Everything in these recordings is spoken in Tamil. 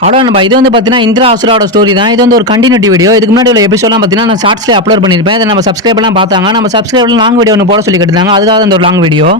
ஹலோ நம்ம இது வந்து பார்த்தீங்கன்னா இந்திரா அசுராவோட ஸ்டோரி தான். இது வந்து ஒரு கண்டினியூட்டி வீடியோ. இதுக்கு முன்னாடி உள்ள எபிசோட்லாம் பார்த்தீங்கன்னா நான் ஷார்ட்ஸ்ல அப்லோட் பண்ணியிருப்பேன். இதை நம்ம சப்ஸ்கிரைபர்லாம் பார்த்தாங்க. நம்ம சப்ஸ்கிரைபர்லாம் லாங் வீடியோ ஒன்று போட சொல்லி கேட்டாங்க. அதுக்காக இந்த ஒரு லாங் வீடியோ.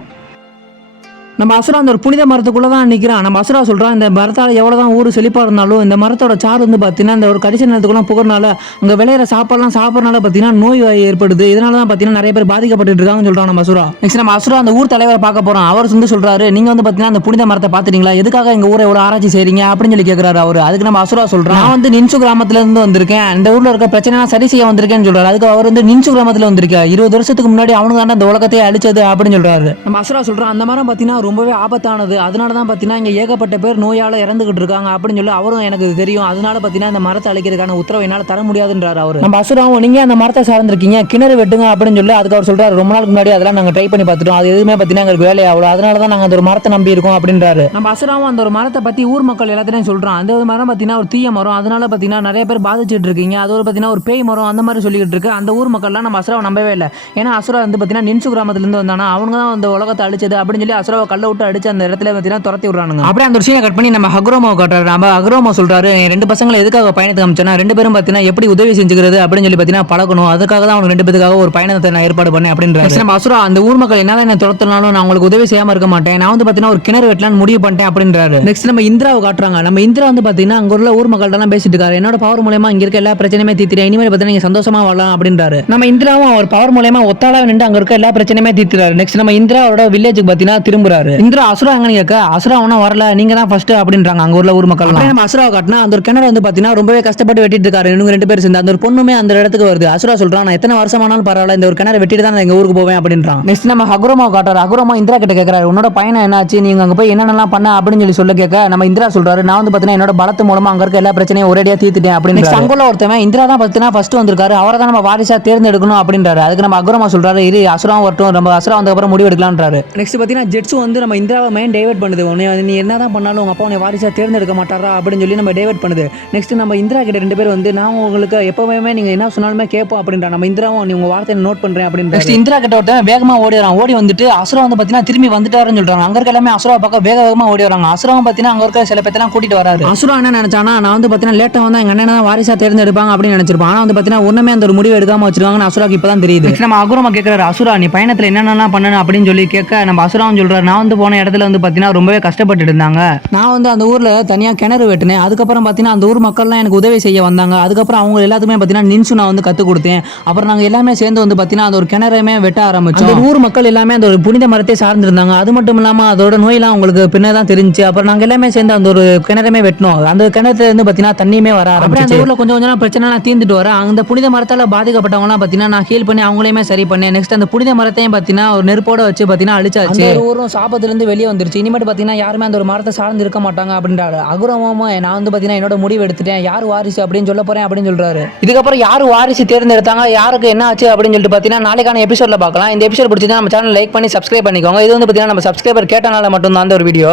நம்ம அசுரா அந்த ஒரு புனித மரத்துக்குள்ள தான் நிற்கிறான். நம்ம அசுரா சொல்கிறான், இந்த மரத்தால் எவ்வளோ தான் ஊர் செழிப்பாக இருந்தாலும் இந்த மரத்தோட சாறு வந்து பார்த்தீங்கன்னா இந்த ஒரு கடிச்ச நேரத்துக்குள்ள புகழ்னால அங்கே விளையிற சாப்பாடுலாம் சாப்பிட்றனால பார்த்தீங்கன்னா நோய் ஏற்படுது. இதனால தான் பார்த்தீங்கன்னா நிறைய பேர் பாதிக்கப்பட்டு இருக்காங்கன்னு சொல்கிறான் நம்ம அசுரா. நெக்ஸ்ட் நம்ம அசுரா அந்த ஊர் தலைவரை பார்க்க போகிறோம். அவர் வந்து சொல்கிறாரு, நீங்கள் வந்து பார்த்தீங்கன்னா அந்த புனித மரத்தை பார்த்துட்டீங்களா, எதுக்காக எங்கள் ஊரை எவ்வளோ ஆராய்ச்சி செய்றீங்க அப்படின்னு சொல்லி கேட்குறாரு அவர். அதுக்கு நம்ம அசுரா சொல்கிறோம், நான் வந்து நின்சு கிராமத்துலேருந்து வந்திருக்கேன், இந்த ஊரில் இருக்க பிரச்சனை சரி செய்ய வந்திருக்கேன்னு சொல்கிறாரு. அதுக்கு அவர் வந்து நின்சு கிராமத்தில் வந்திருக்கேன், 20 வருஷத்துக்கு முன்னாடி அவனுக்கு தான் இந்த உலகத்தையே அழிச்சது அப்படின்னு சொல்கிறாரு. நம்ம அசுரா சொல்கிறோம், அந்த மரம் பார்த்தீங்கன்னா ரொம்பவே ஆபத்தானது, அதனால தான் பார்த்தீங்கன்னா இங்கே ஏகப்பட்ட பேர் நோயால் இறந்துகிட்டு இருக்காங்க அப்படின்னு சொல்லி அவரும் எனக்கு தெரியும். அதனால பார்த்தீங்கன்னா இந்த மரத்தை அழிக்கிறதுக்கான உத்தரவை என்னால் தர முடியாதுன்றார் அவர். நம்ம அசுராவும், நீங்கள் அந்த மரத்தை சார்ந்திருக்கீங்க, கிணறு வெட்டுங்க அப்படின்னு சொல்லி அதுக்கு அவர் சொல்றாரு, ரொம்ப நாளுக்கு முன்னாடி அதெல்லாம் நாங்கள் ட்ரை பண்ணி பார்த்துட்டோம், அது எதுவுமே பார்த்தீங்கன்னா எங்களுக்கு வேலையை ஆகல, அதனால தான் நாங்கள் அந்த ஒரு மரத்தை நம்பி இருக்கோம் அப்படின்றாரு. நம்ம அசுராவும் அந்த ஒரு மரத்தை பற்றி ஊர் மக்கள் எல்லாத்தையும் சொல்கிறோம். அந்த ஒரு மரம் பார்த்தீங்கன்னா ஒரு தீய மரம், அதனால பார்த்தீங்கன்னா நிறைய பேர் பாதிச்சுட்டு இருக்கீங்க, அது ஒரு பார்த்தீங்கன்னா ஒரு பேய் மரம் அந்த மாதிரி சொல்லிக்கிட்டு இருக்கு. அந்த ஊர் மக்கள்லாம் நம்ம அசுராவை நம்பவே இல்லை. ஏன்னா அசுரா வந்து பார்த்தீங்கன்னா நின்சு கிராமத்துலேருந்து வந்தானா, அவங்க தான் அந்த உலகத்தை அழிச்சது அப்படின்னு சொல்லி அசுராவை கல்ல விட்டு அடிச்சு அந்த இடத்துல பார்த்தீங்கன்னா துரத்தி விடுறானுங்க. அப்படியே அந்த ஒரு சீனை கட் பண்ணி நம்ம அக்ரோமோ காட்டுறாரு. நம்ம அக்ரோமோ சொல்றாரு, 2 பசங்களை எதுக்காக பயணத்துக்கு அனுப்பிச்சேன்னா 2 பேரும் பார்த்தீங்கன்னா எப்படி உதவி செஞ்சுக்கிறது அப்படின்னு சொல்லி பார்த்தீங்கன்னா பழகணும், அதுக்காக தான் அவங்க 2 பேருக்காக ஒரு பயணத்தை நான் ஏற்பாடு பண்ணேன் அப்படின்றாரு. நம்ம அசுரா, அந்த ஊர் மக்கள் என்னதான் என்ன துரத்தினாலும் நான் உங்களுக்கு உதவி செய்யாம இருக்க மாட்டேன், நான் வந்து பார்த்தீங்கன்னா ஒரு கிணறு வெட்டலான்னு முடிவு பண்ணிட்டேன் அப்படின்றாரு. நெக்ஸ்ட் நம்ம இந்திராவை காட்டுறாங்க. நம்ம இந்திரா வந்து பார்த்தீங்கன்னா அங்க உள்ள ஊர் மக்கள்கிட்ட பேசிட்டு இருக்காரு, என்னோட பவர் மூலமா இங்க இருக்க எல்லா பிரச்சனையுமே தீர்த்துறேன், இனிமேல் பார்த்தீங்கன்னா நீங்க சந்தோஷமா வாழலாம் அப்படின்றாரு. நம்ம இந்திராவும் அவர் பவர் மூலமா ஒத்தாளா நின்று அங்க இருக்க எல்லா பிரச்சனையுமே தீர்த்துறாரு. நெக்ஸ்ட் நம்ம இந்திராவோட வில்லேஜுக்கு பார்த்தீங்கன்னா திரும்புறாரு. இந்திரா அசுரா எங்க கேட்க, அசுரா ஒன்னும் வரல, நீங்க தான் ஃபர்ஸ்ட் அப்படின்றாங்க அங்க உள்ள ஊர் மக்கள். நம்ம அசுராவை காட்டினா அந்த ஒரு கிணறு வந்து பாத்தீங்கன்னா ரொம்பவே கஷ்டப்பட்டு வெட்டிட்டு இருக்காரு. இவங்க 2 பேர் சேர்ந்து அந்த ஒரு பொண்ணுமே அந்த இடத்துக்கு வருது. அசுரா சொல்றான், நான் எத்தனை வருஷமானாலும் பரவாயில்ல, இந்த ஒரு கிணறு வெட்டிட்டு தான் எங்க ஊருக்கு போவேன் அப்படின்றான். நெக்ஸ்ட் நம்ம அக்ரோமா காட்டுறாரு. அக்ரோமா இந்திரா கிட்ட கேட்கறாரு, உன்னோட பயணம் என்னாச்சு, நீங்க அங்க போய் என்னென்னலாம் பண்ண அப்படின்னு சொல்ல கேட்க நம்ம இந்திரா சொல்றாரு, நான் வந்து பாத்தீங்கன்னா என்னோட பலத்து மூலமா அங்க இருக்க எல்லா பிரச்சனையும் ஒரேடியா தீர்த்துட்டேன் அப்படின்னு. அங்குள்ள ஒருத்தவன் இந்திரா தான் பாத்தீங்கன்னா ஃபர்ஸ்ட் வந்திருக்காரு, அவரை தான் நம்ம வாரிசா தேர்ந்தெடுக்கணும் அப்படின்றாரு. அதுக்கு நம்ம அக்ரோமா சொல்றாரு, இரு அசுரா வரட்டும், நம்ம அசுரா வந்த அப்புறம் முடிவு எடுக்கலாம்ன்றாரு. நெக்ஸ்ட் பாத்தீங்கன்னா ஜெட்ஸ் வந்து நம்ம இந்திராவை மைண்ட் டைவர்ட் பண்ணுது, நீ என்னதான் பண்ணாலும் உங்க அப்பா உன்னை வாரிசா தேர்ந்தெடுக்க மாட்டாரா அப்படின்னு சொல்லி நம்ம டைவர்ட் பண்ணுது. நெக்ஸ்ட் நம்ம இந்திரா கிட்ட 2 பேர் வந்து, நான் உங்களுக்கு எப்பவுமே நீங்க என்ன சொன்னாலுமே கேட்போம் அப்படின்றா. நம்ம இந்திராவும், நீ உங்க வார்த்தையை நோட் பண்றேன் அப்படின்னு. நெக்ஸ்ட் இந்திரா கிட்ட ஒருத்தன் வேகமா ஓடி வரான். ஓடி வந்துட்டு அசுரா வந்து பாத்தீங்கன்னா திரும்பி வந்துட்டாருன்னு சொல்றாங்க. அங்க இருக்க எல்லாமே அசுரா பக்கம் வேகமா ஓடி வராங்க. அசுராவும் பாத்தீங்கன்னா அங்க இருக்க சில பேர்த்தெல்லாம் கூட்டிட்டு வராரு. அசுரா என்ன நினைச்சானா, நான் வந்து பாத்தீங்கன்னா லேட்டா வந்தா எங்க அண்ணன் தான் வாரிசா தேர்ந்தெடுப்பாங்க அப்படின்னு நினைச்சிருப்பான். ஆனா வந்து பாத்தீங்கன்னா ஒண்ணுமே அந்த ஒரு முடிவு எடுக்காம வச்சிருக்காங்கன்னு அசுராக்கு இப்பதான் தெரியுது. நம்ம அக்ரோமா கேட்கிறாரு, அசுரா நீ பயணத்துல என்னென்னலாம் பண்ணணும் அப்படின்னு சொல்லி கேட்க நம்ம அசுராவும் சொல்றாரு, நான் வந்து போன இடத்துல வந்து பாத்தீங்கன்னா ரொம்பவே கஷ்டப்பட்டு இருந்தாங்க, நான் வந்து அந்த ஊர்ல தனியா கிணறு வெட்டினேன், அதுக்கப்புறம் பார்த்தீங்கன்னா அந்த ஊர் மக்கள்லாம் எனக்கு உதவி செய்ய வந்தாங்க, அதுக்கப்புறம் அவங்க எல்லாத்துக்குமே பார்த்தீங்கன்னா நின்சு நான் வந்து கற்றுக் கொடுத்தேன், அப்புறம் நாங்கள் எல்லாமே சேர்ந்து வந்து பார்த்தீங்கன்னா அந்த ஒரு கிணறையுமே வெட்ட ஆரம்பிச்சோம். அந்த ஊர் மக்கள் எல்லாமே அந்த ஒரு புனித மரத்தை சார்ந்திருந்தாங்க, அது மட்டும் இல்லாமல் அதோட நோயெல்லாம் அவங்களுக்கு பின்னே தான் தெரிஞ்சு, அப்புறம் நாங்கள் எல்லாமே சேர்ந்து அந்த ஒரு கிணறுமே வெட்டினோம், அந்த கிணத்துல இருந்து பார்த்தீங்கன்னா தண்ணியுமே வர ஆரம்பிச்சு, அந்த ஊரில் கொஞ்சம் கொஞ்சம் பிரச்சனைலாம் தீர்ந்துட்டு வர அந்த புனித மரத்தால் பாதிக்கப்பட்டவங்களாம் பார்த்தீங்கன்னா நான் ஹீல் பண்ணி அவங்களையுமே சரி பண்ணேன். நெக்ஸ்ட் அந்த புனித மரத்தையும் பார்த்தீங்கன்னா ஒரு நெருப்போட வச்சு பார்த்தீங்கன்னா அழிச்சாச்சு, ஊரும் சாபத்திலிருந்து வெளியே வந்துருச்சு, இனிமேட்டு பார்த்தீங்கன்னா யாருமே அந்த ஒரு மரத்தை சார்ந்து இருக்க மாட்டாங்க அப்படின்றாரு. அகுரமாமா நான் வந்து பார்த்தீங்கன்னா என்னோட முடிவு எடுத்துட்டேன், யார் வாரிசு அப்படின்னு சொல்ல போறேன் அப்படின்னு சொல்றாரு. இதுக்கப்புறம் யார் வாரிசு தேர்ந்தெடுத்தாங்க, யாருக்கு என்ன ஆச்சு அப்படின்னு சொல்லிட்டு பார்த்தீங்கன்னா நாளைக்கான எபிசோட்ல பார்க்கலாம். இந்த எபிசோட் பிடிச்சா நம்ம சேனல் லைக் பண்ணி சப்ஸ்கிரைப் பண்ணிக்கோங்க. இது வந்து பார்த்தீங்கன்னா நம்ம சப்ஸ்கிரைபர் கேட்டனால மட்டும் தான் அந்த ஒரு வீடியோ.